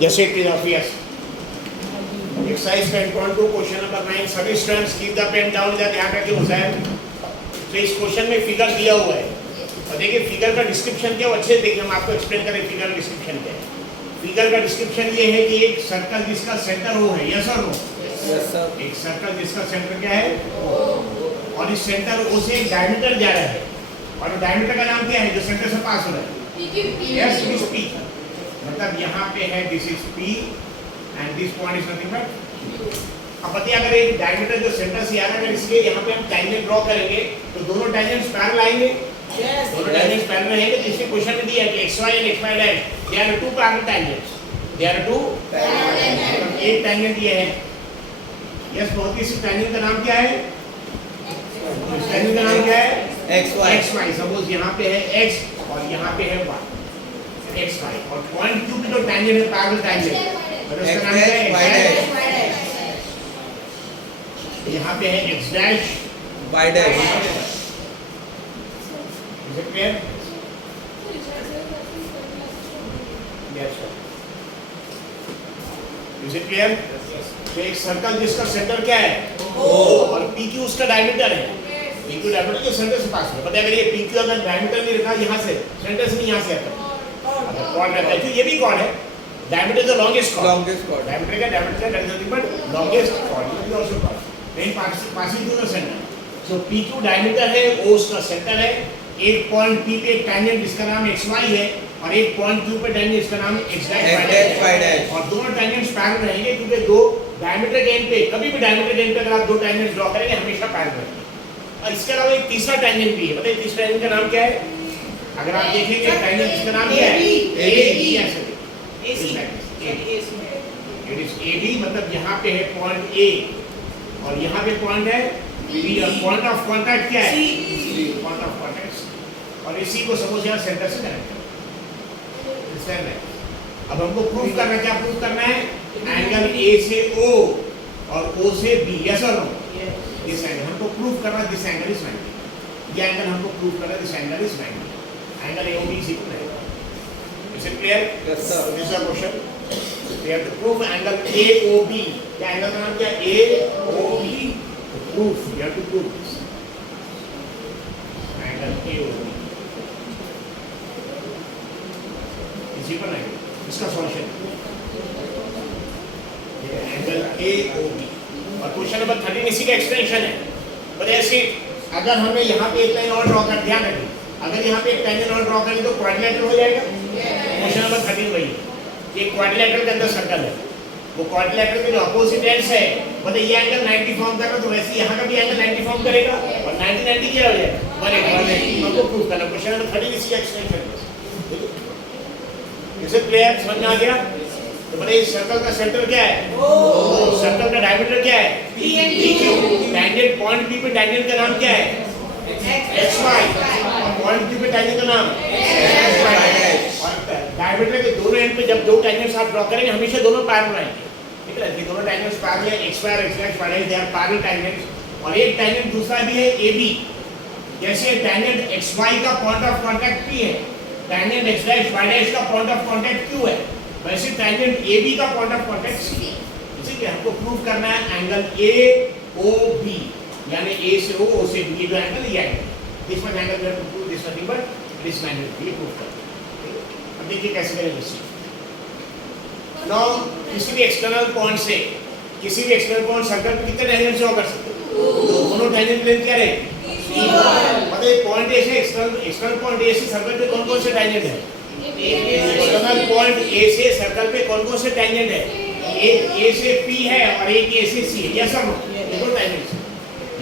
जैसे it is obvious. Exercise 10.2 question number 9, सभी students keep the pen down, इधर ध्यान रखिए हुसैन। तो इस क्वेश्चन में फिगर दिया हुआ है और देखिए फिगर का डिस्क्रिप्शन क्या अच्छे देखिए, हम आपको एक्सप्लेन करें फिगर डिस्क्रिप्शन क्या है। फिगर का डिस्क्रिप्शन ये है कि एक सर्कल जिसका सेंटर O है, यस और नो? Yes sir. एक सर्कल जिसका सेंटर क्या है और इस सेंटर O से एक डायमीटर जा रहा है और डायमीटर का नाम क्या है जो सेंटर से पास हो रहा है? Yes, this P। मतलब यहाँ पे है this is P and this point is nothing but. अब बताइए अगर एक डायमीटर जो सेंटर से आ रहा है अगर इसके यहाँ पे हम टैंजेंट ड्रॉ करेंगे तो दोनों टैंजेंट्स पैरेलल आएंगे। दोनों टैंजेंट्स पैरेलल रहेंगे। तो इसके क्वेश्चन में दिया है कि xy and xy dash they are two parallel tangents, they are two parallel. एक टैंजेंट ये है, यस बहुत ही। इस टैंजेंट का नाम क्या है? इस टैंजेंट का नाम क्या है? xy। सपोज यहाँ पे है x और यहाँ पे है y, xy और पॉइंट Q पे जो टैंजेंट है पैरेलल टैंजेंट और उसका नाम क्या है? x dash. यहाँ पे है x dash y dash. Is it clear? Yes sir. Is it clear? तो एक सर्कल जिसका सेंटर क्या है? और PQ उसका डायमीटर है। PQ डायमीटर जो सेंटर से पास है। पता है अगर ये PQ अगर डायमीटर नहीं रखा यहाँ से, सेंटर से नहीं यहाँ से आता, अगर कॉर्ड रहता है तो ये भी कॉर्ड है। Diameter is the longest chord. Diameter का नथिंग बट लॉन्गेस्ट कॉर्ड। ये भी also chord. Main passing through the centre. So PQ diameter है, O उसका सेंटर है। एक पॉइंट P पे एक टैंजेंट जिसका नाम xy है और एक पॉइंट Q पे टैंजेंट जिसका नाम x डैश y डैश। और दोनों टैंजेंट्स पैरेलल रहेंगे क्योंकि दो डायमीटर के एंड पे, कभी भी डायमीटर के एंड पे अगर आप दो टैंजेंट्स ड्रॉ करेंगे हमेशा पैरेलल रहेंगे। और इसके अलावा एक तीसरा टैंजेंट भी है। बताइए तीसरा टैंजेंट का नाम क्या है? अगर आप देखेंगे टैंजेंट जिसका नाम क्या है? AB। It is AB। मतलब यहाँ पे है पॉइंट A और यहाँ पे पॉइंट है B और पॉइंट ऑफ कांटेक्ट क्या है? Point of contact. और इसी को सपोज यहाँ सेंटर से कनेक्ट करें। अब हमको प्रूफ करना है, क्या प्रूफ करना है? एंगल A से O और O से B, यस और नो? दिस एंगल हमको प्रूफ करना है, दिस एंगल इज 90। ये एंगल हमको प्रूफ करना है, this angle is 90। Angle AOB is equal है। Is it clear? Yes sir. This is the question. We have to proof angle AOB। क्या angle का नाम क्या है? AOB। Proof, you have to prove this angle AOB equal है। इसका solution angle AOB और question number 13 इसी का एक्सटेंशन है। बट ऐसे अगर हमें यहाँ पे एक लाइन और ड्रॉ कर, ध्यान रखें अगर यहाँ पे एक टैंजेंट और ड्रॉ करें तो क्वाड्रिलेटरल हो जाएगा। क्वेश्चन नंबर 13 वही है। ये क्वाड्रिलेटरल के अंदर सर्कल है, वो क्वाड्रिलेटरल के जो अपोजिट एंड्स है, मतलब ये एंगल 90 फॉर्म कर रहा है तो वैसे यहाँ का भी एंगल 90 फॉर्म करेगा और 90 क्या हो जाएगा? 180। हमको प्रूफ करना। क्वेश्चन नंबर 13 इसी का एक्सटेंशन है। इसे क्लियर समझ में आ गया? तो बताइए सर्कल का सेंटर क्या है? सर्कल का डायमीटर क्या है? PQ। टैंजेंट पॉइंट P पे टैंजेंट का नाम क्या है? xy और पॉइंट Q पे टैंजेंट का नाम xy। और डायमीटर के दोनों एंड पे जब दो टैंजेंट्स आप ड्रॉ करेंगे हमेशा दोनों पैरेलल रहेंगे। ठीक है, ये दोनों टैंजेंट्स पैरेलल है, xy और x dash y dash they are parallel tangents. और एक टैंजेंट दूसरा भी है AB। जैसे टैंजेंट xy का पॉइंट ऑफ कांटेक्ट P है, tangent x dash y dash का पॉइंट ऑफ कांटेक्ट Q है, वैसे टैंजेंट AB का पॉइंट ऑफ कांटेक्ट C है। इसीलिए हमको प्रूव करना है एंगल AOB यानी A से O, O से B जो एंगल ये angle. This one angle we have to prove, this nothing but this angle ये प्रूव करना है। अब देखिए कैसे करेंगे इसे। नाउ किसी भी एक्सटर्नल पॉइंट से, किसी भी एक्सटर्नल पॉइंट सर्कल पे कितने टैंजेंट ड्रॉ कर सकते हैं? दोनों टैंजेंट लेंथ क्या रहेगी? मतलब पॉइंट A से एक्सटर्नल पॉइंट A से सर्कल पे कौन-कौन से टैंजेंट है? एक्सटर्नल पॉइंट A से सर्कल पे कौन-कौन से टैंजेंट है? एक A से P है और एक A से C है, यस और नो? ये दो टैंजेंट्स हैं,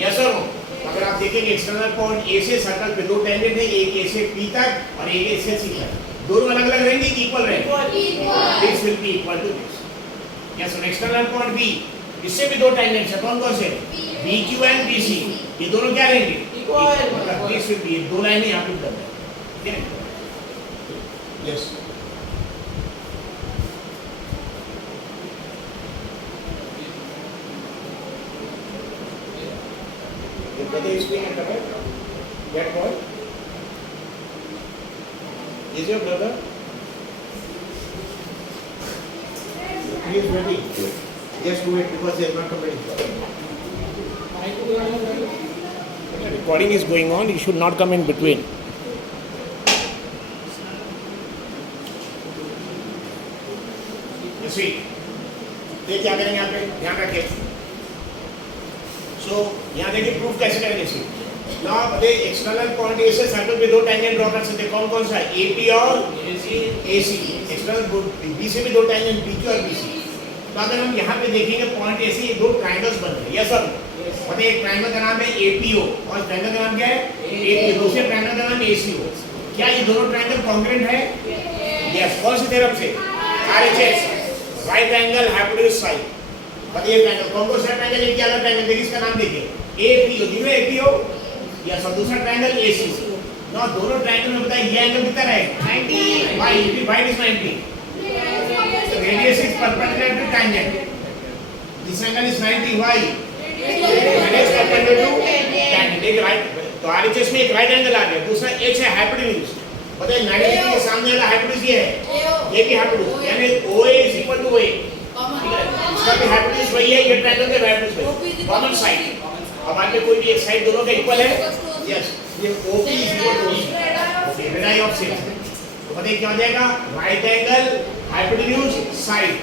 यस और नो? अगर आप देखेंगे एक्सटर्नल पॉइंट A से सर्कल पे दो टैंजेंट है, एक A से P तक और एक A से C तक। दोनों अलग-अलग रहेंगे कि इक्वल रहेंगे? This will be equal to this. Yes और एक्सटर्नल पॉइंट B, इससे भी दो टैंजेंट्स हैं, कौन-कौन से? BQ and BC। ये दोनों क्या रहेंगे? मतलब दिस विल बी, दो लाइनें यहाँ पे उपलब्ध है। ठीक है? Yes brother is being correct? That boy? Is your brother? he is waiting. Just do it because he has not come ready. Recording is going on. You should not come in between. You see, ये क्या करेंगे यहाँ पे, ध्यान रखिए. So यहाँ देखिए proof कैसे करेंगे इसे. ना बड़े एक्सटर्नल पॉइंट ए से सर्कल पे दो टेंजेंट ड्रॉ कर सकते हैं. कौन कौन सा है? एपी और एसी. एक्सटर्नल बी से भी दो टेंजेंट बीक्यू और बीसी. तो अगर हम यहाँ पे देखेंगे पॉइंट ए से ये दो ट्रायंगल्स बन रहे हैं. Yes sir. मतलब एक ट्रायंगल का नाम है एपीओ और ट्रायंगल का नाम क्या है? एपीओ. दूसरे ट्रायंगल का नाम एसीओ. क्या ये दोनों ट्रायंगल कॉन्ग्रुएंट है? यस. कौन सी तरफ से? RHS. Right angle hypotenuse side. बताइए ट्रायंगल कौन कौन सा ट्रायंगल है? क्या अलग ट्रायंगल देखिए, इसका नाम देखिए. एपीओ. दिख रहा है एपीओ? यस. और दूसरा ट्रायंगल एसीओ. ना दोनों ट्रायंगल में बताइए ये एंगल कितना रहेगा? 90. Why? Why is 90. Radius is perpendicular to tangent. This angle is 90. Why? Radius perpendicular to tangent. एक right. तो RHS में एक right angle आ गया. दूसरा H है hypotenuse. बताइए 90 डिग्री के सामने वाला hypotenuse ये है. ये भी hypotenuse. यानी OA is equal to OA. इसका भी hypotenuse वही है. ये triangle का hypotenuse वही. Common side. अब बाद में कोई भी एक side दोनों का equal है. Yes. ये OP is equal to OC. Okay. Radii of same. तो बताइए क्या हो जाएगा? Right angle hypotenuse side.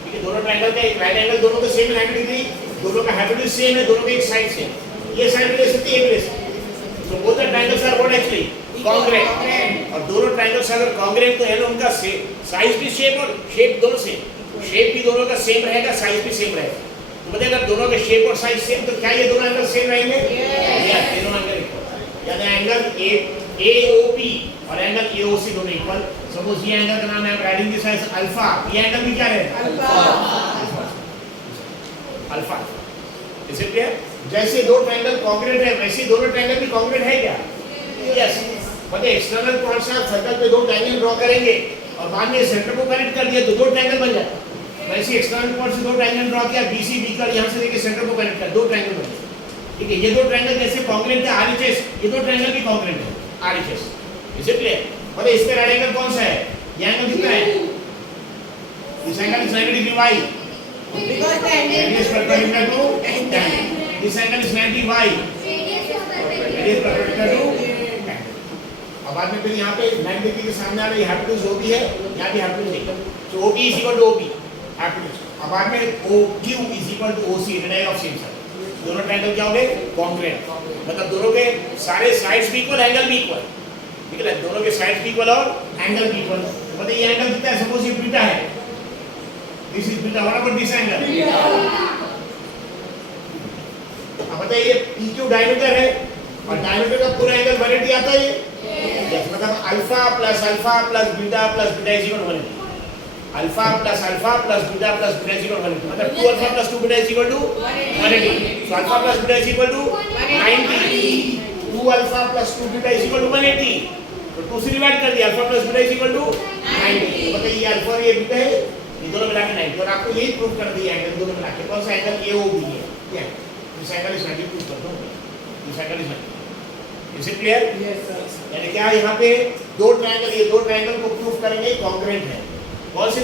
ठीक है. दोनों ट्रायंगल का एक राइट एंगल दोनों का सेम 90 डिग्री. दोनों का हाइपोटेन्यूज सेम है. दोनों का एक साइड सेम. ये साइड भी ले सकते हैं, ये भी ले सकते हैं. तो both the triangles are what actually congruent. और दोनों ट्रायंगल्स अगर कॉन्ग्रुएंट तो है ना उनका साइज भी सेम और शेप दोनों सेम. शेप भी दोनों का सेम रहेगा, साइज भी सेम रहेगा. तो बताइए अगर दोनों का शेप और साइज सेम तो क्या ये दोनों एंगल सेम रहेंगे? यस. दोनों एंगल इक्वल. यानी एंगल एओपी और एंगल एओसी दोनों इक्वल. सपोज ये एंगल का नाम है राइटिंग दिस एज अल्फा. ये एंगल भी क्या रहेगा? अल्फा. Is it clear? जैसे दो ट्रायंगल कॉन्ग्रुएंट है वैसे दोनों ट्रायंगल भी कॉन्ग्रुएंट है क्या? यस. मतलब एक्सटर्नल पॉइंट से आप सर्कल पे दो ट्रायंगल ड्रॉ करेंगे और बाद में सेंटर को कनेक्ट कर दिया तो दो ट्रायंगल बन जाता. वैसे एक्सटर्नल पॉइंट से दो ट्रायंगल ड्रॉ किया, बीसी बी कर यहां से लेके सेंटर को कनेक्ट कर, दो ट्रायंगल बन गए. ठीक है. ये दो ट्रायंगल जैसे कॉन्ग्रुएंट है आरएचएस, ये दो ट्रायंगल भी कॉन्ग्रुएंट है आरएचएस. Is it clear? मतलब इसमें राइट एंगल कौन सा है? ये एंगल कितना है? This angle is 90 degree. Why? Because tangent Radius perpendicular to tangent. This angle is 90. Why? Radius perpendicular to tangent. अब बाद में फिर यहाँ पे 90 डिग्री के सामने वाला ये हाइपोटेन्यूज OB है, यहाँ भी हाइपोटेन्यूज है. तो OP is equal to OP hypotenuse. अब बाद में OQ is equal to OC radii of same side. दोनों ट्रायंगल क्या हो गए? कॉन्ग्रुएंट. मतलब दोनों के सारे साइड्स भी इक्वल, एंगल भी इक्वल. ठीक है. दोनों के साइड्स भी इक्वल और एंगल भी इक्वल. मतलब ये एंगल कितना है? सपोज ये बीटा है. This is beta. What about this angle? अब बताइए PQ डायमीटर है और डायमीटर का पूरा एंगल 180 आता है ये. यस. मतलब alpha plus beta is equal to 180. Alpha plus beta is equal to 180. मतलब 2 alpha plus 2 beta is equal to 180. So alpha plus beta is equal to 90. 2 alpha plus 2 beta is equal to 180. तो 2 से divide कर दिया. Alpha plus beta is equal to 90. बताइए ये alpha और ये beta है, ये दोनों मिला के 90. और आपको यही प्रूव कर दिया एंगल दोनों मिला के. कौन सा एंगल? AOB है. क्या दिस एंगल इज 90 प्रूव कर दो. This angle is 90. Is it clear? Yes, sir. यानी क्या यहाँ पे दो ट्रायंगल, ये दो ट्रायंगल को प्रूव करेंगे कॉन्ग्रुएंट है. कौन सी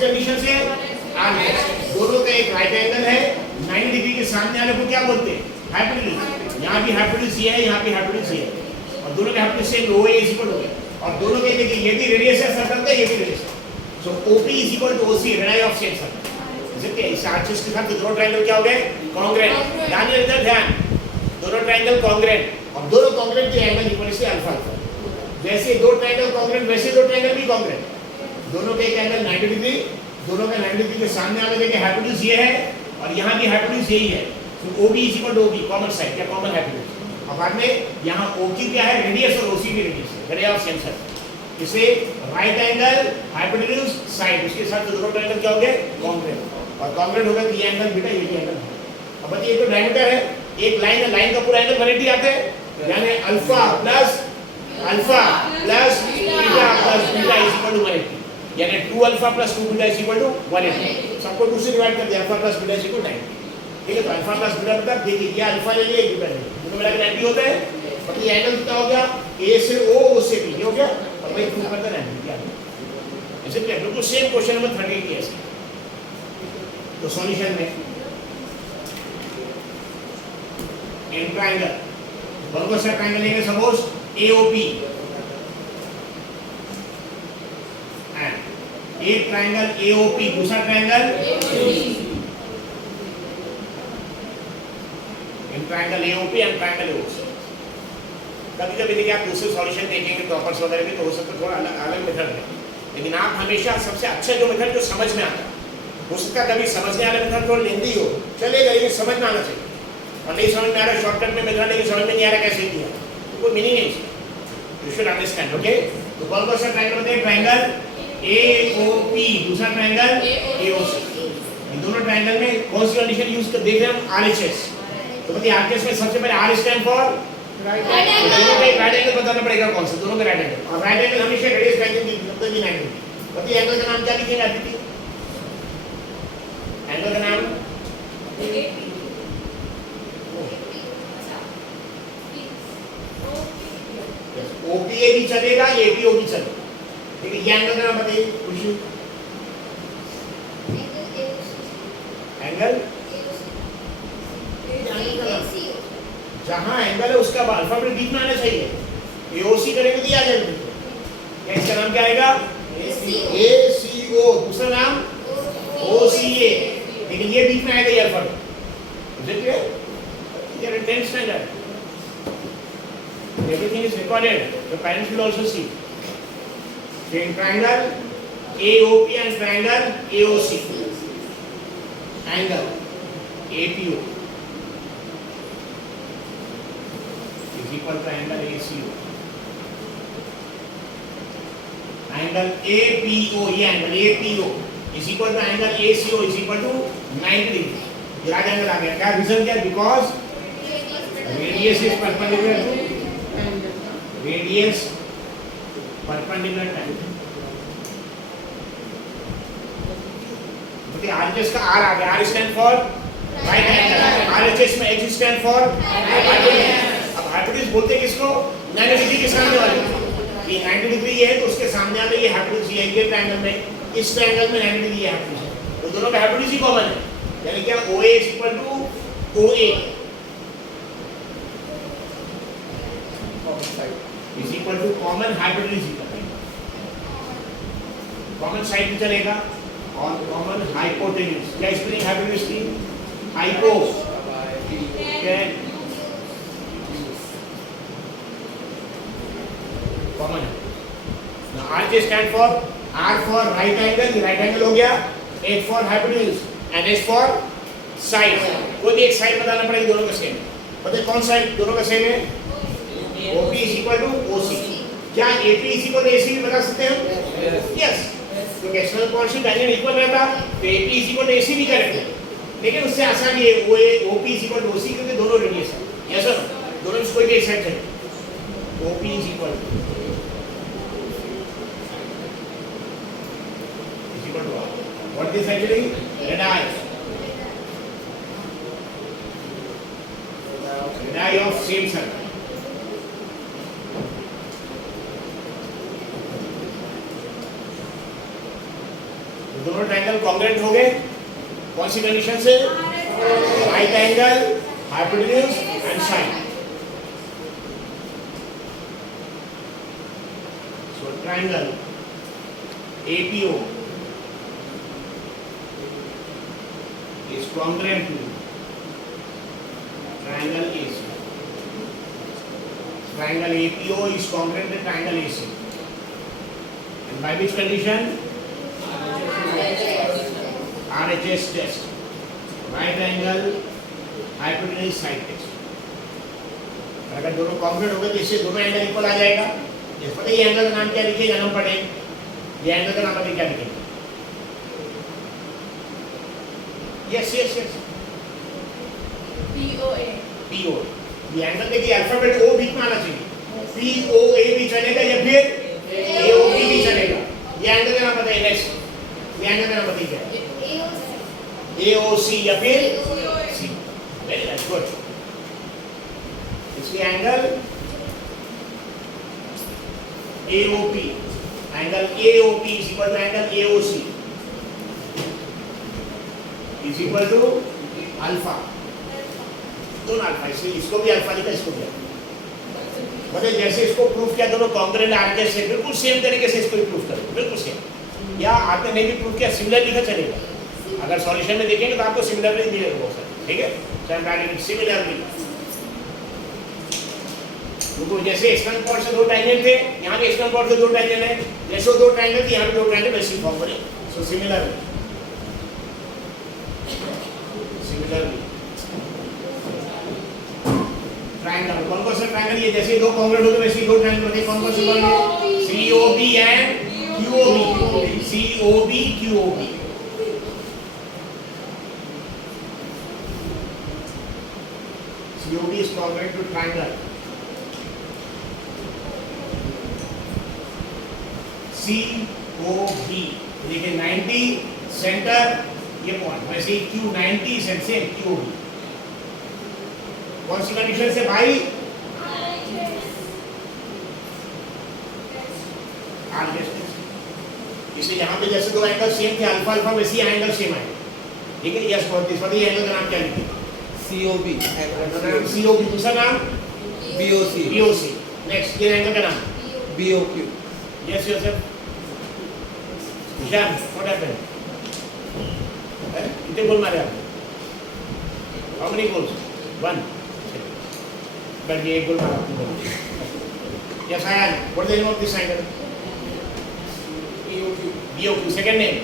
कंडीशन से? आरएचएस. दोनों का एक राइट एंगल है, 90 डिग्री के सामने वाले को क्या बोलते हैं? हाइपोटेन्यूज. यहाँ भी हाइपोटेन्यूज ये है, यहाँ भी हाइपोटेन्यूज ये है. और दोनों के hypotenuse same OA is equal to OA. और दोनों के देखिए ये भी रेडियस है सर्कल का, ये भी रेडियस है. So OP is equal to OC radii of same circle. इसके इस आर्चेस के साथ दोनों ट्रायंगल क्या हो गए? कॉन्ग्रुएंट. ध्यान इधर ध्यान. दोनों ट्रायंगल कॉन्ग्रुएंट और दोनों कॉन्ग्रुएंट के एंगल इक्वल इसलिए अल्फा अल्फा. जैसे दो ट्रायंगल कॉन्ग्रुएंट वैसे दो ट्रायंगल भी कॉन्ग्रुएंट. दोनों के एक एंगल 90 डिग्री. दोनों का 90 डिग्री के सामने वाले के हाइपोटेन्यूज ये है और यहाँ भी हाइपोटेन्यूज यही है. तो OB is equal to OB common side या कॉमन हाइपोटेन्यूज. और बाद में यहाँ OQ क्या है? रेडियस और OC भी रेडियस है. radii of same circle. इसे राइट एंगल हाइपोटेन्यूज साइड उसके साथ दोनों ट्रायंगल क्या हो गए? कॉन्ग्रुएंट. और कॉन्ग्रुएंट होगा तो ये एंगल बीटा, ये भी एंगल. अब बताइए तो डायमीटर है, एक लाइन है, लाइन का पूरा एंगल 180 आता है. यानी alpha plus beta is equal to 180. यानी 2 alpha plus 2 beta is equal to 180. सबको 2 से डिवाइड कर दिया. Alpha plus beta is equal to 90. ठीक है. तो अल्फा प्लस बीटा मतलब देखिए ये अल्फा ले लिया, बीटा ले लिया, दोनों मिला के 90 होता है. मतलब ये एंगल कितना हो गया? A से O से B हो गया. और वही प्रूव करते हैं 90 क्या है. ऐसे क्या? बिल्कुल सेम क्वेश्चन नंबर 38 है. तो सॉल्यूशन में एन ट्रायंगल दोनों से ट्रायंगल लेंगे सपोज एओपी एंड एक ट्रायंगल एओपी दूसरा triangle in triangle AOP and triangle AOC. कभी कभी देखिए आप दूसरे सॉल्यूशन देखेंगे प्रॉपर्स वगैरह भी तो हो सकता है थोड़ा अलग मेथड है, लेकिन आप हमेशा सबसे अच्छा जो मेथड जो समझ में आता है, हो सकता है कभी समझने वाला मेथड थोड़ा लेंदी हो चलेगा, लेकिन समझ में आना चाहिए। और नहीं समझ में आ रहा शॉर्टकट में मेथड, लेकिन समझ में नहीं आ रहा कैसे किया तो कोई मीनिंग नहीं है। You should understand. ओके, तो कौन कौन सा ट्रायंगल होते हैं? ट्रायंगल एओपी दूसरा ट्रायंगल एओसी। इन दोनों ट्रायंगल में कौन सी कंडीशन यूज कर देख रहे हैं हम? आरएचएस। तो बताइए आरएचएस में सबसे पहले R stand for right angle. दोनों का राइट एंगल बताना पड़ेगा कौन सा, दोनों का राइट एंगल। और राइट एंगल हमेशा रेडियस ट्रायंगल की मतलब भी 90 डिग्री। बताइए एंगल का नाम क्या लिखेंगे आदित्य? एंगल का नाम ओपीए भी चलेगा, एपीओ भी चलेगा। ठीक है, ये एंगल का नाम बताइए खुशी। एंगल जहां एंगल है उसका अल्फाबेट बीच में आना चाहिए। एओसी करेंगे तो आ जाएगा। क्या इसका नाम क्या आएगा? एसीओ। दूसरा नाम ओसीए, लेकिन ये बीच में आएगा ये alphabet. Is it clear? You are in 10th standard. Everything is recorded. Your parents will also see. In triangle AOP and triangle AOC. Angle APO is equal to angle ACO. Angle APO, ये angle APO is equal to angle ACO is equal to 90 degree. ये right angle आ गया। क्या reason क्या? Because radius is perpendicular to radius perpendicular time. देखिए RHS का R आ गया। R stand for right angle. RHS में एक्स स्टैंड फॉर हाइपोटेन्यूज। अब हाइपोटेन्यूज बोलते हैं किसको? 90 डिग्री के सामने वाले। ये 90 डिग्री है तो उसके सामने वाले ये हाइपोटेन्यूज है। ये ट्रायंगल में इस ट्रायंगल में 90 डिग्री है हाइपोटेन्यूज, तो दोनों का हाइपोटेन्यूज ही कॉमन है। यानी क्या OA = OA is equal to common hypotenuse। Common side भी चलेगा और कॉमन हाइपोटेन्यूज। क्या स्पेलिंग हाइपोटेन्यूज की? हाइपो कॉमन है ना। R J stand for R for right angle, right angle हो गया। H for hypotenuse and S for side. कोई भी एक साइड बताना पड़ेगा, दोनों का सेम। बताइए कौन साइड दोनों का सेम है? OP = OC। क्या AP = AC भी बता सकते हैं? यस। तो एक्सटर्नल कोएफिशिएंट डायरेक्ट इक्वल रहता तो AP = AC भी करेंगे, लेकिन उससे आसान ये OP = OC क्योंकि दोनों रेडियस है। यस सर, दोनों में कोई भी एक साइड चाहिए। OP = what this actually? Radii of same circle। दोनों ट्रायंगल कॉन्ग्रुएंट हो गए। कौन सी कंडीशन से? Right angle, hypotenuse and side. So triangle APO is congruent to triangle AC। triangle APO is congruent to triangle AC, and by which condition? RHS test, right angle, hypotenuse, side test। अगर दोनों congruent हो गए तो इससे दोनों angle equal आ जाएगा। इस पर ये एंगल का नाम क्या लिखे जानना पड़े? ये एंगल का नाम बताइए क्या लिखेंगे? Yes yes yes POA। ये एंगल देखिए अल्फाबेट O बीच में आना चाहिए। POA भी चलेगा या फिर AOP भी चलेगा। ये एंगल का नाम बताइए नेक्स्ट। ये एंगल का नाम बताइए क्या? AOC या फिर C। Very nice, good. इसलिए angle AOP, angle AOP = angle AOC is equal to alpha, दोनों अल्फा, इसलिए इसको भी अल्फा लिखा, इसको भी अल्फा। मतलब जैसे इसको प्रूफ किया दोनों कॉन्ग्रेंट आर्के से, बिल्कुल सेम तरीके से इसको भी प्रूफ करेंगे, बिल्कुल सेम। या आपने नहीं भी प्रूफ किया, सिमिलर लिखा चलेगा। अगर सॉल्यूशन में देखेंगे तो आपको सिमिलरली मिलेगा बहुत सारे, ठीक है। सिमिलरली तो जैसे एक्सटर्नल पॉइंट से दो ट्रायंगल थे, यहाँ भी एक्सटर्नल पॉइंट से दो ट्रायंगल है, जैसे दो ट्रायंगल थे यहाँ भी दो ट्रायंगल, वैसे फॉर्म बने। सो सिमिलरली ट्रायंगल, कौन कौन सा ट्रायंगल ये, जैसे दो कॉन्ग्रेंट होते वैसे दो ट्रायंगल होते, कौन कौन से बनेंगे? COB and QOB, COB QOB। COB is congruent to triangle COB, देखिए 90 सेंटर ये पॉइंट, वैसे ही Q 90 सेंटर QOB। कौन सी कंडीशन से भाई? इसलिए यहाँ पे जैसे दो एंगल सेम थे अल्फा अल्फा, वैसे ही एंगल सेम है, ठीक है। यस फॉर दिस, ये एंगल का नाम क्या लिखें? COB, COB। दूसरा नाम BOC, BOC। नेक्स्ट ये एंगल का नाम BOQ। Yes Joseph, Jam, what happened? कितने गोल मारे आपने? How many goals? One. But ये एक गोल मारा आपने। Yes, Ayan. What is the name of this angle? BOQ. BOQ. Second name?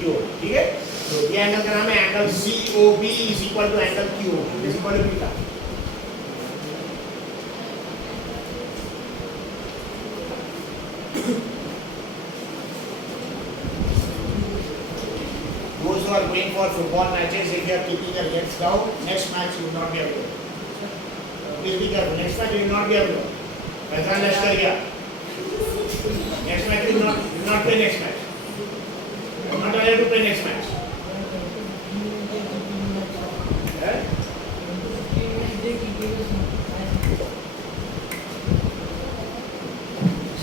QO. ठीक है? तो ये एंगल का नाम है angle COB is equal to angle QO. Is equal to beta. Those who are going for football matches, if you are keeping your heads down, next match you will not be able to. Please be careful. Next match you will not be able to. Pehchan Lashkar gaya. Next match you will not play next match. You are not allowed to play next match.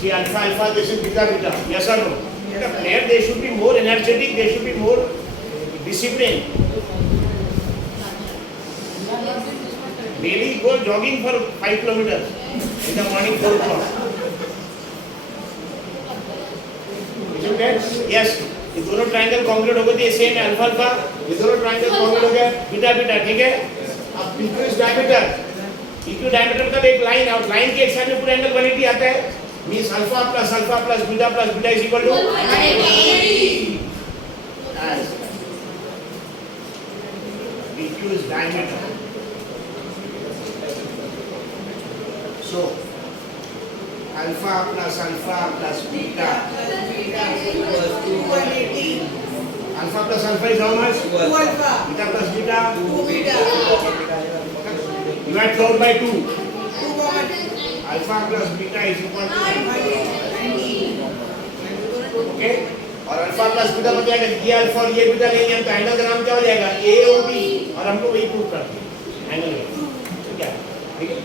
See alpha alpha, this is beta beta. Yes or no? Yes, the player, they should be more energetic, they should be more disciplined. Daily go jogging for 5 kilometers in the morning 4 o'clock. Isn't that? Yes. ये दोनों triangle congruent हो गए, same है alpha alpha, ये दोनों triangle congruent हो गए beta beta, ठीक है। अब PQ is diameter, PQ diameter मतलब एक लाइन है, और लाइन के एक साइड में पूरा एंगल 180 आता है, means alpha plus beta is equal to 180। PQ is diameter. So alpha plus beta equals to 180. alpha plus alpha is how much? 2 alpha. Beta plus beta 2 beta. divide 4 by 2. 2 1. Alpha plus beta is equal to 90. Okay. और alpha plus beta बन जाएगा, ये alpha और ये beta लेंगे हम तो angle का नाम क्या हो जाएगा? AOB, और हमको वही प्रूव करते हैं एंगल में, ठीक है, ठीक है।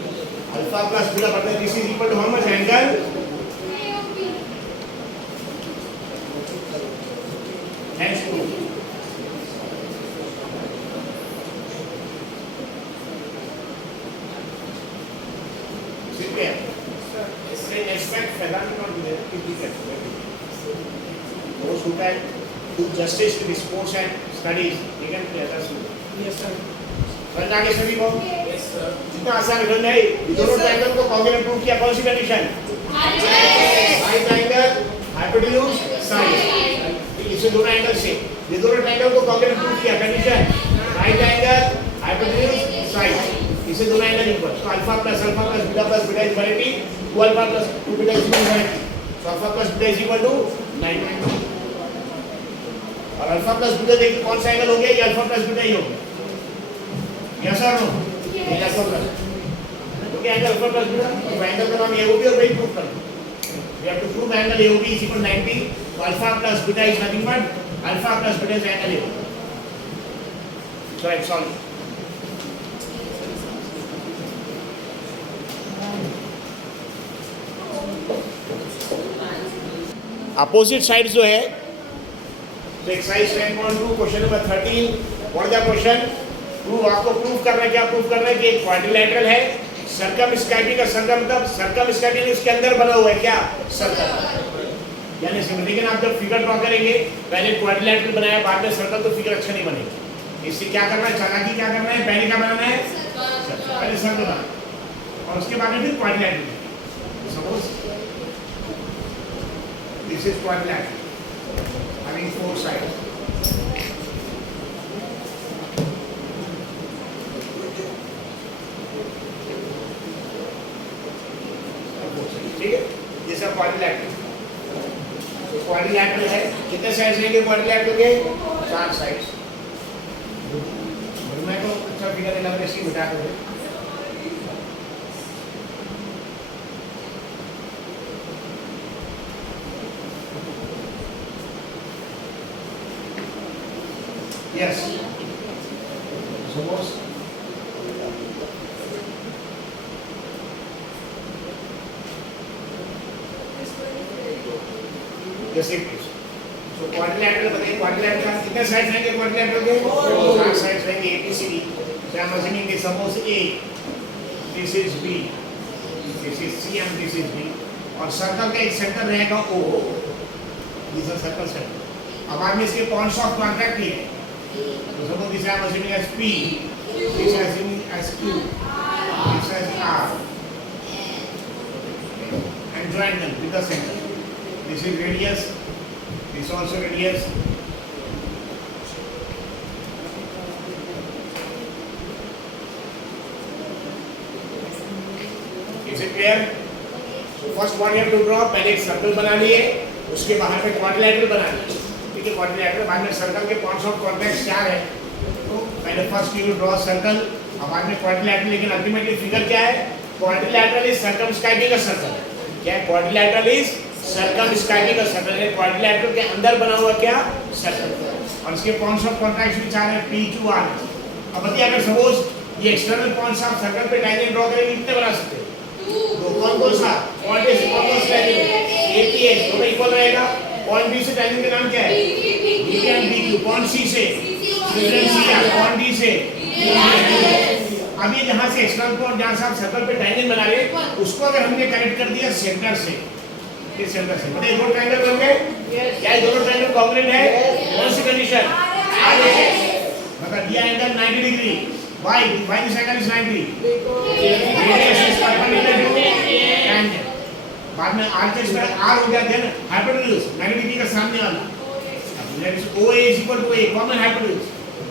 अल्फा प्लस बीटा बन जाएगा, this is equal to how much? Angle thanks to expect Ferrari not be there to be there. Those who can do justice to the sports and studies, they can play as well. Yes sir. समझ आ गए सभी को? Yes sir. जितना आसान है नहीं, ये दोनों ट्रायंगल को कॉन्ग्रुएंट प्रूव किया, कौन सी condition? Right angle, hypotenuse, side. इससे दोनों एंगल से, ये दोनों ट्रायंगल को कॉन्ग्रुएंट प्रूव किया, condition right angle, hypotenuse, side. इससे दोनों एंगल इक्वल, तो alpha plus beta is 180, 2 alpha plus 2 beta is equal to 90. So alpha plus beta is equal to 90. और अल्फा प्लस बीटा देखिए कौन सा एंगल हो गया? ये अल्फा प्लस बीटा ही हो गया। यस और नो? ये अल्फा प्लस, क्योंकि एंगल अल्फा प्लस बीटा, तो एंगल का नाम AOB और वही प्रूव करना। We have to prove angle AOB is equal to 90. So alpha plus beta is nothing but alpha plus beta is angle AOB. So it's solved. Opposite side जो है, तो exercise 10.2 question number 13 what the question? Prove, आपको prove करना है, क्या prove करना है कि एक क्वाड्रिलैटरल है, सर्कमस्क्राइबिंग का सर्कल मतलब सर्कमस्क्राइबिंग इसके अंदर बना हुआ है क्या? सर्कल। यानी सिंपल, लेकिन आप जब फिगर ड्रॉ करेंगे, पहले क्वाड्रिलैटरल बनाया बाद में सर्कल, तो फिगर अच्छा नहीं बनेगी। इससे क्या करना है, चालाकी क्या करना है, पहले क्या बनाना है? पहले सर्कल बनाना और उसके बाद में फिर quadrilateral. Suppose this is quadrilateral having 4 sides. ठीक है, जैसा क्वाड्रिलैटरल, तो क्वाड्रिलैटरल है, कितने साइड्स रहेंगे क्वाड्रिलैटरल के? 4 साइड्स। मैं तो अच्छा फिगर लग रहा है, बिठा दो। Yes. Suppose जैसे so quadrilateral बताइए, quadrilateral कितने साइड्स रहेंगे quadrilateral के? 4 साइड्स रहेंगे, A B C D। So I'm assuming कि suppose A, this is B, this is C and this is D, और सर्कल का एक सेंटर रहेगा O, this is circle center। अब आपने इसके पॉइंट्स ऑफ कांटेक्ट किए, तो suppose this I'm assuming as P, this I'm assuming as Q, this as R, and join them with the center। This is radius, this also radius, is it clear? So first what you have to draw, पहले एक circle बना लिए, उसके बाहर में quadrilateral बना लिए, ठीक है, क्वाड्रिलैटरल बाद में सर्कल के पॉइंट्स ऑफ कांटेक्ट क्या है, तो पहले फर्स्ट यू ड्रॉ सर्कल, अब बाद में क्वाड्रिलैटरल, लेकिन अल्टीमेटली फिगर क्या है? Quadrilateral is circumscribing a circle. क्या है? Quadrilateral is circumscribing a circle, है क्वाड्रिलैटरल के अंदर बना हुआ क्या? सर्कल, और इसके पॉइंट्स ऑफ कांटेक्ट भी चार है, P Q R। अब बताइए अगर सपोज ये एक्सटर्नल पॉइंट्स आप सर्कल पे टाइटेन ड्रॉ करेंगे, कितने बना सकते हैं? दो। कौन कौन सा? पॉइंट ए से कौन कौन सा टाइटेन? A P H दोनों इक्वल रहेगा। पॉइंट B से टाइटेन का नाम क्या है? B and B Q। Point C से पॉइंट D से। अब ये जहाँ से एक्सटर्नल पॉइंट जहाँ से आप सर्कल पे टाइटेन बना रहे हैं, उसको अगर हमने कनेक्ट कर दिया सेंटर से, ये सेंटर से, मतलब दो ट्रायंगल बन गए। क्या ये दोनों ट्रायंगल कॉन्ग्रुएंट है? कौन सी कंडीशन? मतलब ये angle 90 degree, why this angle is 90? Radius is perpendicular to tangent। बाद में r के स्क्वायर r हो गया, देन हाइपोटेन्यूज 90 डिग्री का सामने वाला, that is OA is equal to A, common hypotenuse,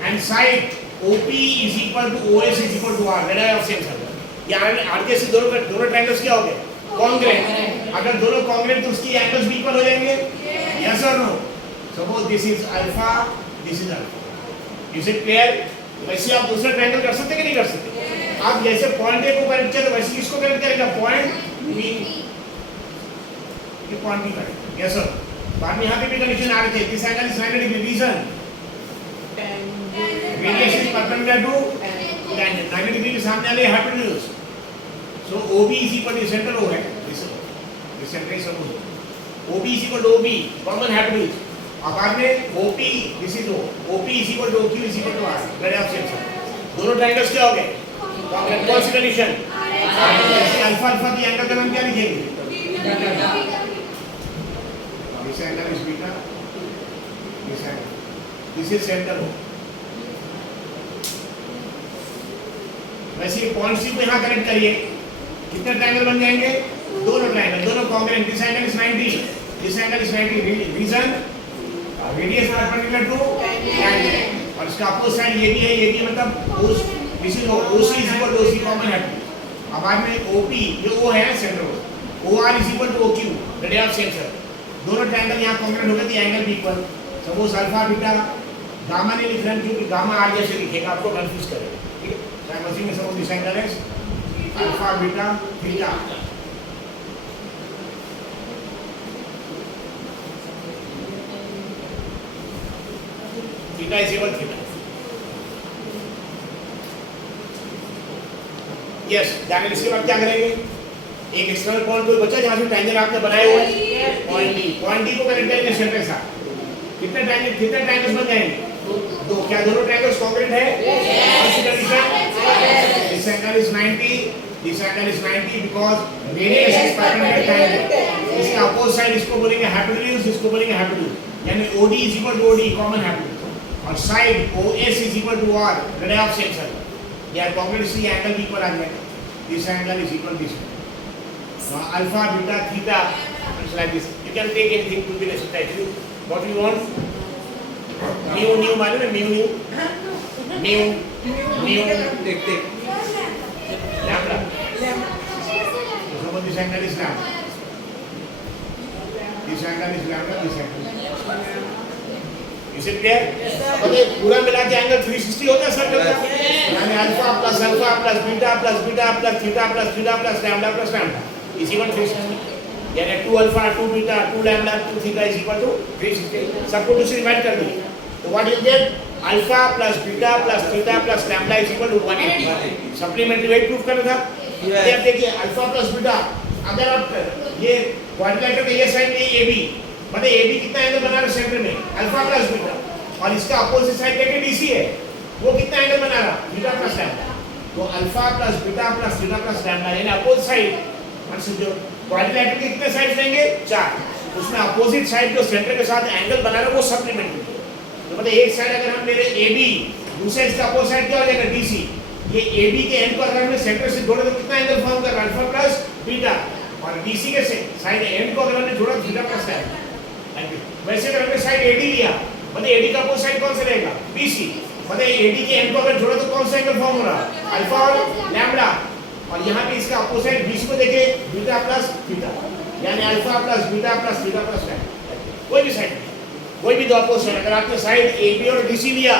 and side OP is equal to OS is equal to R, that is of same circle। यहाँ r के से दोनों triangles क्या हो गए? कॉन्ग्रुएंट। अगर दोनों कॉन्ग्रुएंट तो उसकी एंगल्स भी इक्वल हो जाएंगे, यस और no? Suppose this is alpha, this is alpha. Is it clear? वैसे आप दूसरा ट्रायंगल कर सकते कि नहीं कर सकते? आप जैसे पॉइंट ए को कनेक्ट किया तो वैसे किसको कनेक्ट करेगा? पॉइंट बी, ये पॉइंट बी करेगा, यस सर। बाद में यहाँ पे भी कंडीशन आ रहे थे, this angle is 90 degree, reason radius is perpendicular to tangent, 90 degree के सामने वाले hypotenuse. So OB is equal to center O है, this center is OB is equal to OB, common hypotenuse। अब बाद में OP, this is O, OP is equal to OQ is equal to R, that is of same circle। दोनों triangles क्या हो गए? कौन सी कंडीशन? अल्फा अल्फा की एंगल का नाम क्या लिखेंगे? This angle is beta, this angle, this is center O। वैसे पॉइंट C को यहाँ कनेक्ट करिए, कितने ट्रायंगल बन जाएंगे? दोनों ट्रायंगल, दोनों congruent. This angle is 90, this angle is 90, reason radius perpendicular to tangent, और इसका अपोजिट साइड ये भी है, ये भी, मतलब this is OC is equal to OC, common hypotenuse. अब बाद में OP, ये O है centre O, OR is equal to OQ, that is of same circle. दोनों ट्रायंगल यहाँ कॉन्ग्रुएंट हो गए तो एंगल भी equal. Suppose alpha beta, gamma नहीं लिख रहे हैं क्योंकि गामा आर जैसे लिखेगा, आपको कंफ्यूज करेगा, ठीक है? So I'm assuming suppose this angle is alpha beta theta। theta is equal theta। yes, जाने इसके बाद क्या करेंगे? एक एक्सटर्नल पॉइंट कोई बचा जहाँ से ट्रायंगल आपने बनाए हुए हैं, पॉइंट डी को कनेक्ट करेंगे सेंटर के साथ। कितने ट्रायंगल्स बन जाएंगे? दो, क्या दोनों ट्रायंगल्स कॉन्ग्रुएंट है? What's the condition? This angle is 90, this angle is 90 because radius is perpendicular triangle. इसका अपोजिट साइड इसको बोलेंगे hypotenuse, इसको बोलेंगे hypotenuse. यानी OD is equal to OD, common hypotenuse. और side OS is equal to R, radii of same circle. They are congruent, इसलिए angle भी equal आ जाएगा. This angle is equal to this. Alpha, beta, theta, it's like this. You can take anything to be necessary. What you want? Mu मालूम है? mu Take. lambda. So this angle is lambda. This angle is lambda. This angle. Is it clear? मतलब पूरा मिला के angle 360 होता है circle का. यानी alpha plus beta plus theta plus lambda plus lambda is equal to 360. यानी 2 alpha 2 beta 2 lambda 2 theta is equal to 360. सबको दूसरी डिवाइड कर दीजिए. तो what you get? Alpha plus beta plus theta plus lambda is equal to 180. Supplementary wait proof करना था. ये आप देखिए अल्फा प्लस बीटा, अगर आप ये क्वाड्रिलेटरल का ये साइड में AB, मतलब AB कितना एंगल बना रहा है सेंटर में? Alpha plus beta. और इसका अपोजिट साइड देखिए DC है, वो कितना एंगल बना रहा? Beta plus lambda. तो alpha plus beta plus theta plus lambda यानी अपोजिट साइड. जो क्वाड्रिलेटरल के कितने साइड्स रहेंगे? 4. उसमें अपोजिट साइड जो सेंटर के साथ एंगल बना रहा है वो सप्लीमेंट्री. तो मतलब एक साइड अगर हम ले रहे AB, दूसरे इसका अपोजिट साइड क्या हो जाएगा? DC. ये AB के एंड को अगर हमने सेंटर से जोड़े तो कितना एंगल फॉर्म कर रहा है? Alpha plus beta. और DC के साइड एंड को अगर हमने जोड़ा थीटा प्लस लैम्डा. वैसे अगर हमने साइड AD लिया, मतलब AD का अपोजिट साइड कौन सा रहेगा? BC. मतलब AD के एंड को अगर जोड़ा तो कौन सा एंगल फॉर्म हो रहा है? अल्फा और लैम्डा. और यहाँ पे इसका अपोजिट BC को देखिए, बीटा प्लस थीटा, यानी alpha plus beta plus theta plus lambda. कोई भी साइड, कोई भी दो अपोजिट, अगर आपने साइड AB और DC लिया,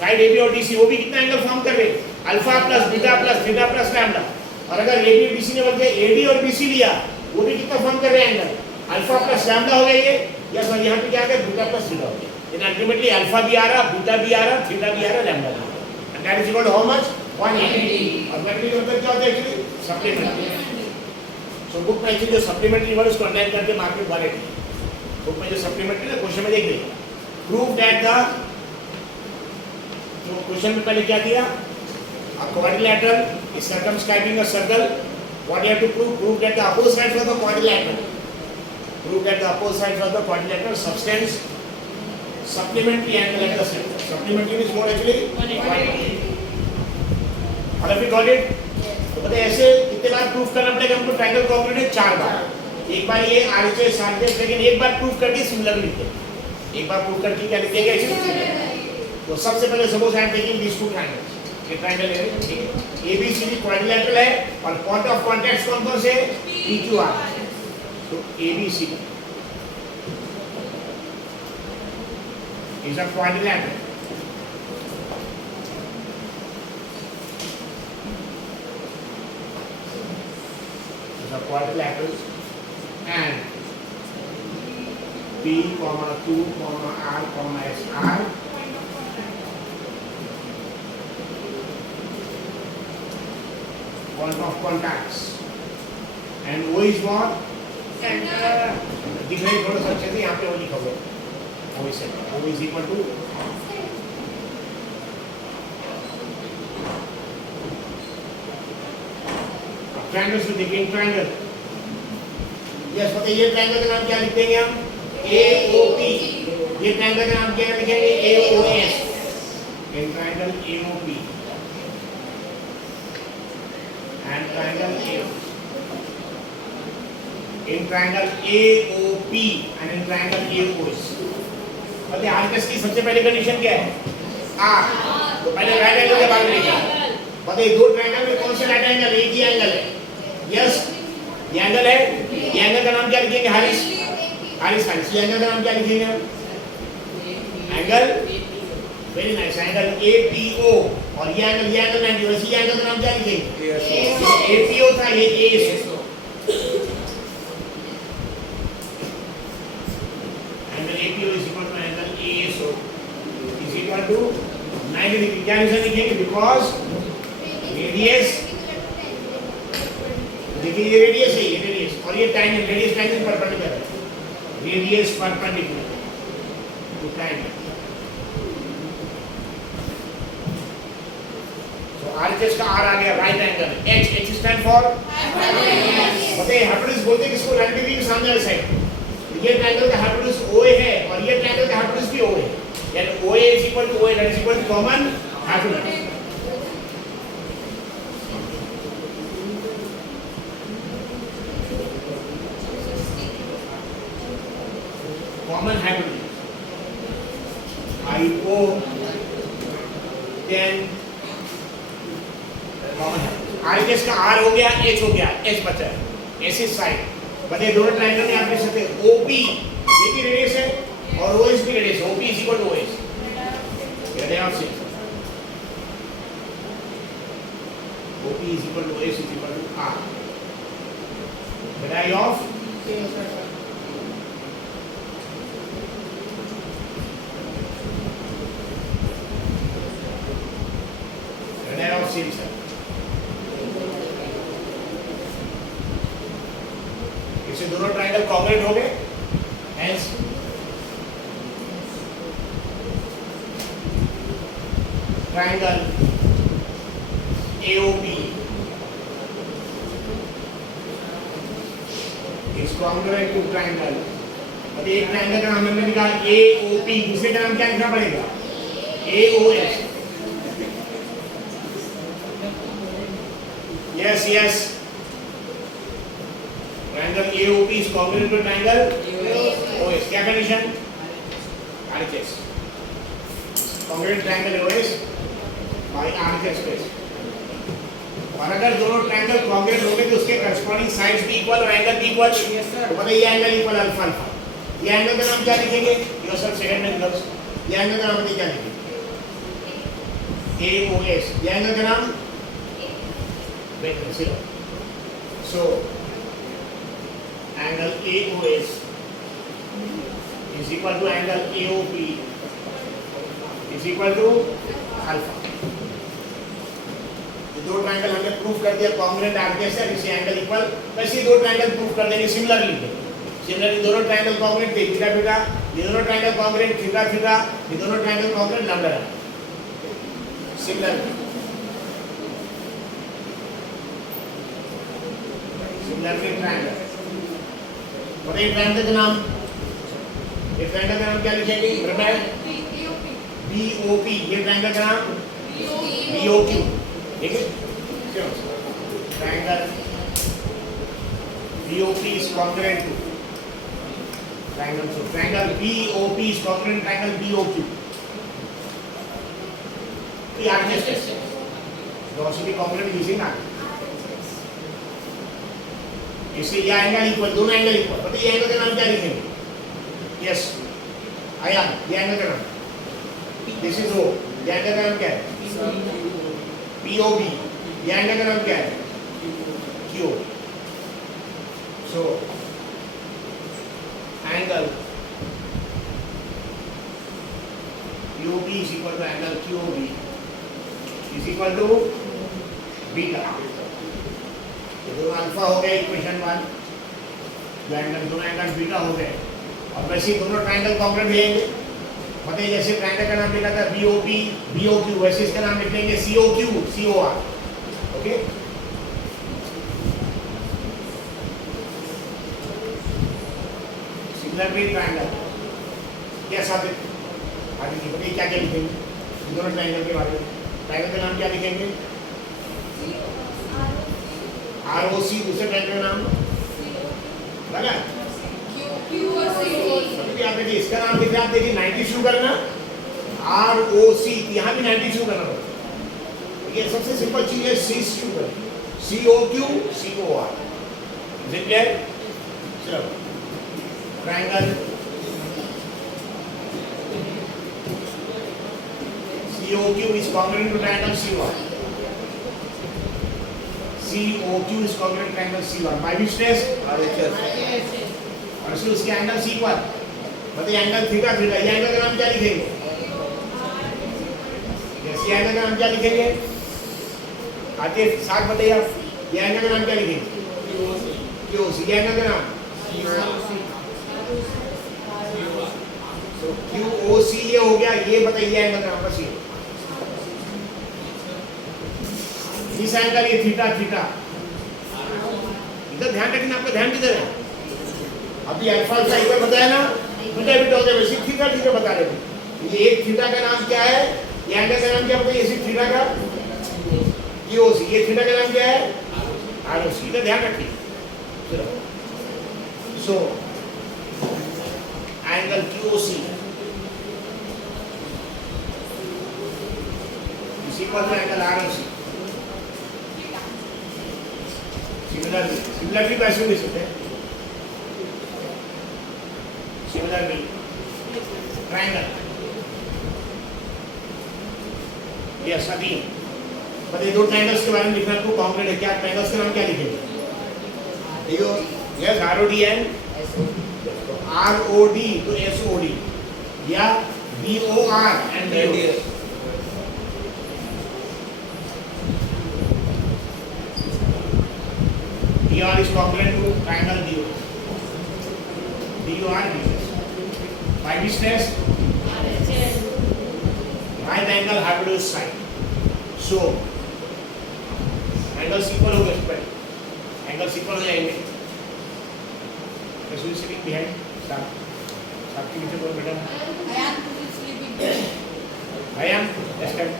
साइड AB और DC, वो भी कितना एंगल फॉर्म कर रहे? Alpha plus beta plus theta plus lambda. और अगर AB और DC ने बल्कि AD और BC लिया, वो भी कितना फॉर्म कर रहे हैं एंगल? अल्फा प्लस लैम्डा हो गया ये, या सर यहाँ पे क्या आ गया? बीटा प्लस थीटा हो गया. इन अल्टीमेटली अल्फा भी आ रहा, बीटा भी आ रहा, थीटा भी आ रहा, लैम्डा भी आ रहा. And that is equal to how much? 180. और मैग्नीट्यूड मतलब क्या होता है एक्चुअली? सप्लीमेंट्री. सो बुक में एक्चुअली जो सप्लीमेंट्री वर्ड उसको अंडरलाइन करके मार्केट वाले बुक में जो सप्लीमेंट्री ना क्वेश्चन में देख लीजिए. प्रूव दैट द, जो क्वेश्चन में पहले क्या दिया? A quadrilateral is circumscribing a circle. What you have to prove? Prove that the opposite sides of the quadrilateral. Prove that the opposite sides of the quadrilateral subtends supplementary angle at the center. Supplementary is more actually 180. और अभी got it? तो बताइए ऐसे कितने बार proof करना पड़ेगा हमको? Triangle congruent है 4 बार. एक बार ये RHS RHS, लेकिन एक बार प्रूफ करके सिमिलर लिखते हैं. एक बार प्रूफ करके क्या लिखेंगे? तो सबसे पहले suppose I am taking this two triangles. ये ट्रायंगल है, ठीक है. ABCD क्वाड्रिलेटरल है और पॉइंट ऑफ कॉन्टैक्ट कौन-कौन से? PQR. तो ABC is a quadrilateral. Is a quadrilateral and P, Q, R, S, R point of contacts and O is what? Center. दिख रही थोड़ा सा अच्छे से, यहाँ पे O लिखा हुआ है. O is center. O is equal to triangles with the triangle. Yes, बताइए ये ट्रायंगल का नाम क्या लिख देंगे हम? AOP. ये ट्रायंगल का नाम क्या लिखेंगे? AOS. ये triangle AOP and triangle AO. In triangle AOP and in triangle AOS. बताइए RHS की सबसे पहले कंडीशन क्या है? R. तो पहले राइट एंगल के बारे में लिखा. बताइए दो ट्रायंगल में कौन से राइट एंगल? एक ही एंगल है. यस, ये एंगल है. ये एंगल का नाम क्या लिखेंगे? हारिस. ये एंगल का नाम क्या लिखेंगे हम? Angle, very nice, angle APO. और ये एंगल 90. वैसे ये एंगल का नाम क्या लिखेंगे? APO था, ये ASO. Angle APO is equal to angle ASO is equal to 90 degree. क्या रीजन लिखेंगे? बिकॉज रेडियस, देखिए ये रेडियस है, ये रेडियस, और ये टैंजेंट, रेडियस टैंजेंट परपेंडिकुलर है. Radius perpendicular to tangent. RHS का R आ गया, right angle. H stand for बताइए हाइपोटेन्यूज बोलते हैं किसको? 90 डिग्री के सामने वाले साइड। ये ट्रायंगल का हाइपोटेन्यूज OA है और ये ट्रायंगल का हाइपोटेन्यूज भी OA है, यानी OA is equal to OA, that is equal to common hypotenuse। common hypotenuse IO then common RHS का R हो गया, H हो गया, H बचा है, ऐसे साइड बताइए दोनों ट्रायंगल में आप देख सकते हैं OP ये भी रेडियस है और OS भी रेडियस है, OP is equal to OS, कहते हैं आपसे OP is equal to OS is equal to R, बताइए ऑफ सीरीज है। इससे दोनों ट्रायंगल कॉन्ग्रुएंट हो गए, hence triangle AOP is congruent to triangle. अब एक ट्रायंगल का नाम हमने निकाला AOP, दूसरे का नाम क्या लिखना पड़ेगा? AOS। Yes, yes. Triangle AOP is congruent to triangle OS. क्या condition? RHS. Congruent triangle OS by RHS space. और अगर दोनों ट्रायंगल कॉन्ग्रुएंट हो गए तो उसके करस्पॉन्डिंग साइड्स भी इक्वल और एंगल भी इक्वल। तो बताइए ये एंगल इक्वल अल्फा अल्फा। ये एंगल का नाम क्या लिखेंगे? योरसेल्फ सेकंड में गर्ल्स। ये एंगल का नाम बताइए क्या लिखेंगे? AOS। ये एंगल का नाम wait consider, so angle AOS is equal to angle AOP is equal to alpha। ये दो ट्रायंगल हमने प्रूफ कर दिया कॉन्ग्रुएंट RHS है, इसी एंगल इक्वल, वैसे दो ट्रायंगल प्रूफ कर देंगे सिमिलरली। दोनों ट्रायंगल कॉन्ग्रुएंट थे थीटा थीटा, ये दोनों ट्रायंगल कॉन्ग्रुएंट थीटा थीटा, ये दोनों triangle congruent lambda lambda, similarly triangle. बताइए ट्रायंगल का नाम, ये ट्रायंगल का नाम क्या लिखेंगे? BOP। ये ट्रायंगल का नाम BOQ, ठीक है? Triangle BOP is congruent to triangle, so triangle BOP is congruent triangle BOQ। ये RHS टेस्ट है, दोनों भी congruent using RHS। इसलिए ये एंगल इक्वल, दोनों एंगल इक्वल। बताइए ये एंगल का नाम क्या लिखेंगे? यस आयान, ये एंगल का नाम दिस इज O। ये एंगल का नाम क्या है? POB। ये एंगल का नाम क्या है? QO। So angle POB is equal to angle QOB is equal to beta. दोनों अल्फा हो गए इक्वेशन 1, दोनों एंगल बीटा हो गए, और वैसे ही दोनों ट्रायंगल कॉन्ग्रुएंट रहेंगे। बताइए जैसे ट्रायंगल का नाम लिखा था BOP BOQ, वैसे इसका नाम लिख लेंगे COQ COR, okay? Similarly triangle क्या साबित आगे की बताइए क्या क्या लिखेंगे दोनों ट्रायंगल के बारे में? ट्रायंगल का नाम क्या लिखेंगे? ROC, दूसरे ट्रायंगल का नाम लगा? आप देखिए इसका नाम लिखा, आप देखिए 90 शुरू करना, ROC, यहाँ भी 90 शुरू करना पड़ेगा। ये सबसे सिंपल चीज है, C शुरू करना, COQ COR। Is it clear? चलो triangle COQ is congruent to triangle C1। COQ is congruent triangle C1 by which test? RHS। और इसलिए उसके एंगल C1। बताइए एंगल थीटा थीटा, ये एंगल का नाम क्या लिखेंगे? यस, ये एंगल का नाम क्या लिखेंगे? आते साथ बताइए आप, ये एंगल का नाम क्या लिखेंगे? QOC। ये एंगल का नाम तो QOC ये हो गया। ये बताइए एंगल का नाम बस ये इस एंगल ये थीटा थीटा, इधर ध्यान रखना, आपका ध्यान किधर है? अभी अल्फा अल्फा इधर बताया ना, बीटा बीटा हो गया, वैसे थीटा थीटा बता रहे थे। ये एक थीटा का नाम क्या है? ये एंगल का नाम क्या बताइए? इसी थीटा का QOC, ये थीटा का नाम क्या है? ROC, इधर ध्यान रखिए। सो एंगल QOC इसी पर एंगल ROC। सिमिलरली कैसे लिख सकते हैं? सिमिलरली ट्रायंगल, यस अभी बताइए दो ट्रायंगल्स के बारे में लिखना आपको कॉन्क्रीट है क्या? ट्रायंगल्स का नाम क्या लिखेंगे? देखो यस ROD एंड ROD तो SOD या BOR and radius. BR is congruent to triangle DOS. BOR BS. By which test? Right angle hypotenuse side. So angles equal हो गए, पर angles equal हो जाएंगे। As we sitting behind, साथ के पीछे कौन बैठा? आयाम, yes correct.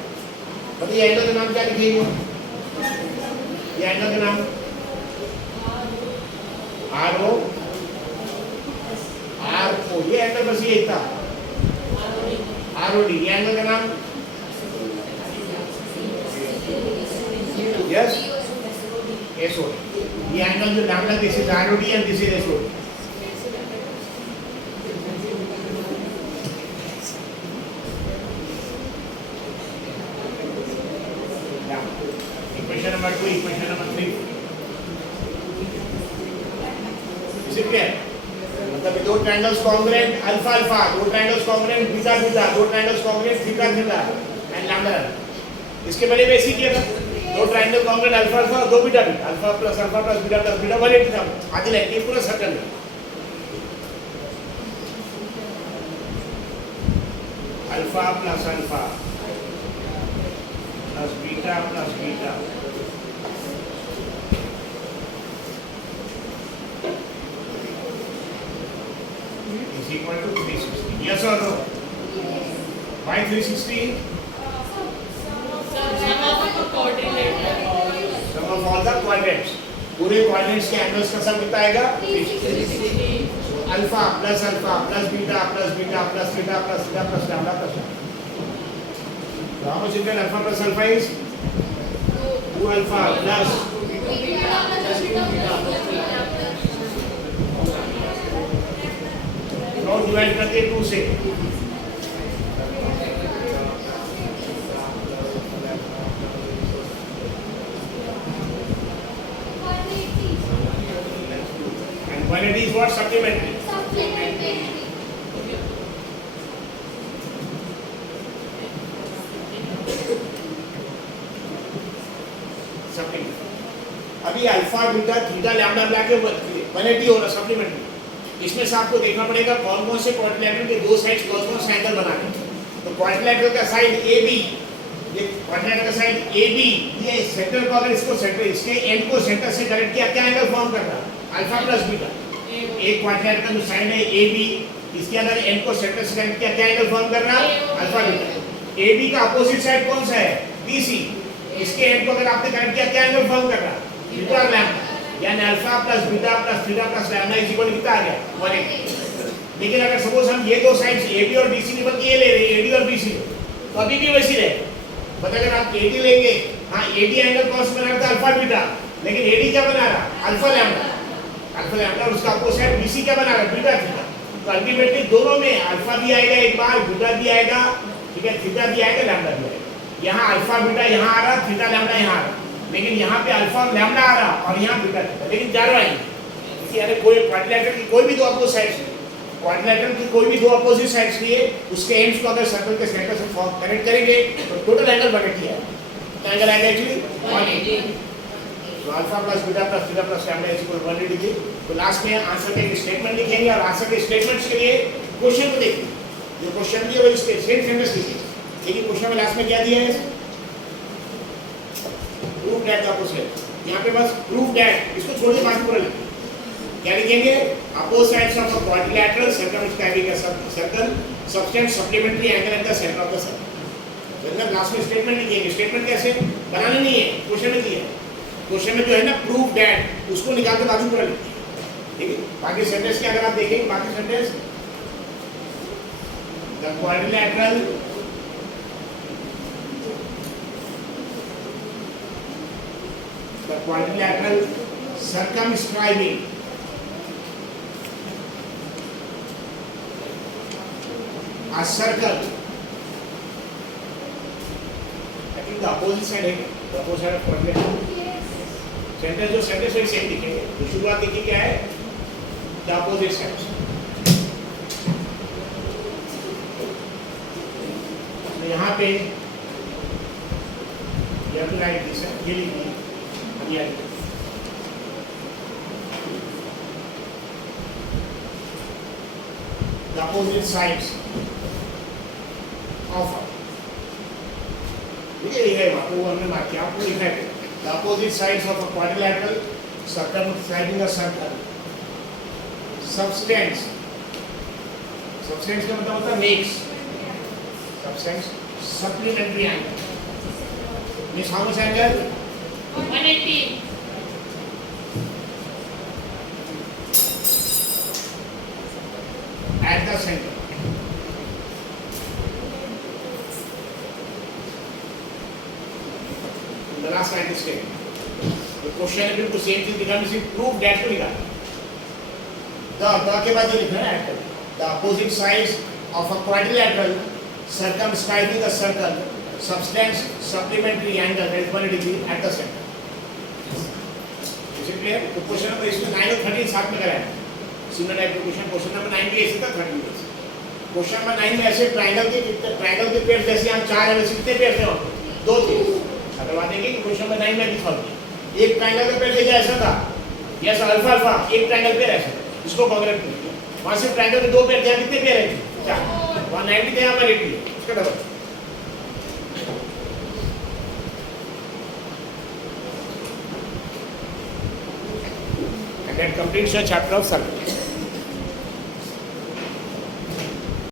बताइए एंगल का नाम क्या लिखेंगे? ये एंगल का नाम RO ये एंगल बस ये था ROD, ये एंगल का नाम यस SOD। ये एंगल जो नाम लगा this is ROD and this is SOD। Equation number 2, equation number 3 क्या है? मतलब दो ट्रायंगल्स कॉन्ग्रुएंट अल्फा अल्फा, दो ट्रायंगल्स कॉन्ग्रुएंट बीटा बीटा, दो triangles congruent theta theta and lambda. इसके पहले वैसे ही किया था, दो ट्रायंगल कॉन्ग्रुएंट अल्फा अल्फा, दो beta beta, alpha plus beta plus beta 180 था। आगे लाइन ये पूरा सर्कल है। Alpha plus beta plus beta is equal to 360. Yes or no? Why 360? Sum of all the quadrants. पूरे quadrants के angles का sum कितना आएगा? 360. So alpha plus beta plus beta plus theta plus theta plus lambda plus lambda. So how much is that? Alpha plus alpha is 2 alpha plus और divide करते 2 से। And 180 is what? Supplementary. अभी alpha beta theta lambda मिला के 180 हो रहा supplementary. इसमें से आपको देखना पड़ेगा कौन कौन से क्वाड्रिलेटरल के दो साइड्स कौन कौन से एंगल बनाने हैं। तो क्वाड्रिलेटरल का साइड AB, ये क्वाड्रिलेटरल का साइड AB, ये सेंटर को अगर इसको सेंटर इसके एंड को सेंटर से कनेक्ट किया क्या एंगल फॉर्म कर रहा है? Alpha plus beta. एक क्वाड्रिलेटरल का जो साइड है AB, इसके अगर एंड को सेंटर से कनेक्ट किया क्या एंगल फॉर्म कर रहा है? Alpha beta. AB का अपोजिट साइड कौन सा है? BC, इसके एंड को अगर आपने कनेक्ट किया क्या एंगल फॉर्म कर रहा है? Beta lambda. यानी alpha plus beta plus theta plus lambda is equal कितना आ गया? 180। लेकिन अगर सपोज हम ये दो साइड्स AB और BC नहीं बल्कि ये ले रहे हैं AD और BC, तो अभी भी वैसी रहे। मतलब अगर आप AD लेंगे, हाँ AD एंगल कौन सा बना रहा था? अल्फा बीटा, लेकिन AD क्या बना रहा? Alpha lambda. और उसका अपोजिट BC क्या बना रहा? Beta theta. तो अल्टीमेटली दोनों में अल्फा भी आएगा एक बार, बीटा भी आएगा, ठीक है, थीटा भी आएगा, लैम्डा भी आएगा। यहाँ अल्फा बीटा यहाँ आ रहा, थीटा लैम्डा यहाँ आ रहा, लेकिन यहाँ पे अल्फा लैम्डा आ रहा और यहाँ बीटा थीटा, लेकिन जा रहा है। यानी कोई क्वाड्रिलेटरल की कोई भी दो अपोजिट साइड्स, क्वाड्रिलेटरल की कोई भी दो अपोजिट साइड्स लिए उसके एंड्स को अगर सर्कल के सेंटर से कनेक्ट करेंगे तो टोटल एंगल 180 है। एंगल आएगा एक्चुअली 180। तो alpha plus beta plus theta plus lambda is equal 180। तो लास्ट में आंसर के स्टेटमेंट लिखेंगे और आंसर के स्टेटमेंट्स के लिए क्वेश्चन को देखिए। जो क्वेश्चन दिया वो इसके सेम सेंटेंस लिखिए। देखिए क्वेश्चन में लास्ट में क्या दिया है? दैट का अपोजिट, यहाँ पे बस प्रूव दैट, इसको छोड़ के बाकी पूरा लिखिए। क्या लिखेंगे? Opposite sides of a quadrilateral circumscribing a circle subtend supplementary angle at the centre of the circle. तो लास्ट में स्टेटमेंट लिखेंगे। स्टेटमेंट कैसे बनाने नहीं है, क्वेश्चन में दिया है। क्वेश्चन में जो है ना प्रूव दैट, उसको निकाल के बाकी पूरा लिखिए। ठीक है, बाकी सेंटेंस के अगर आप देखेंगे, बाकी sentence the quadrilateral circumscribing a circle, I think the opposite side है, the opposite side of quadrilateral sentence, जो सेंटेंस वही सेम लिखेंगे। तो शुरुआत देखिए क्या है, the opposite sides। तो यहाँ पे you have to write this है, ये लिखिए, हम ये लिखिए। The opposite sides of ये है बात, वो हमने बात किया, आपको लिखना है the opposite sides of a quadrilateral circumscribing a circle subtends, subtends का मतलब होता है makes, subtends supplementary angle, means how much angle? 180. At the center. The last line is taken. The question है बिल्कुल सेम चीज लिखा, इसी proof that को लिखा। the के बाद ये लिखना है at। The opposite sides of a quadrilateral circumscribing a circle subtends supplementary angle that is 180 degree at the center. Is it clear? तो क्वेश्चन नंबर इसमें 9 और 13 साथ में कराया। सिमिलर टाइप के क्वेश्चन, क्वेश्चन नंबर 9 भी ऐसे था, 13 भी ऐसे। क्वेश्चन नंबर 9 में ऐसे ट्रायंगल के पेयर जैसे हम 4 है, वैसे कितने पेयर थे? 2 थे। अगर बात देखें कि क्वेश्चन नंबर 9 में भी सॉल्व किया। एक ट्रायंगल का पेयर जैसे ऐसा था, यस अल्फा अल्फा, एक ट्रायंगल पेयर ऐसा था, इसको कॉन्ग्रेट कर दिया। वहां से ट्रायंगल के 2 पेयर थे, कितने पेयर है? 4। 190 थे, यहाँ पर 80 है, इसका double. And that completes your chapter of circle.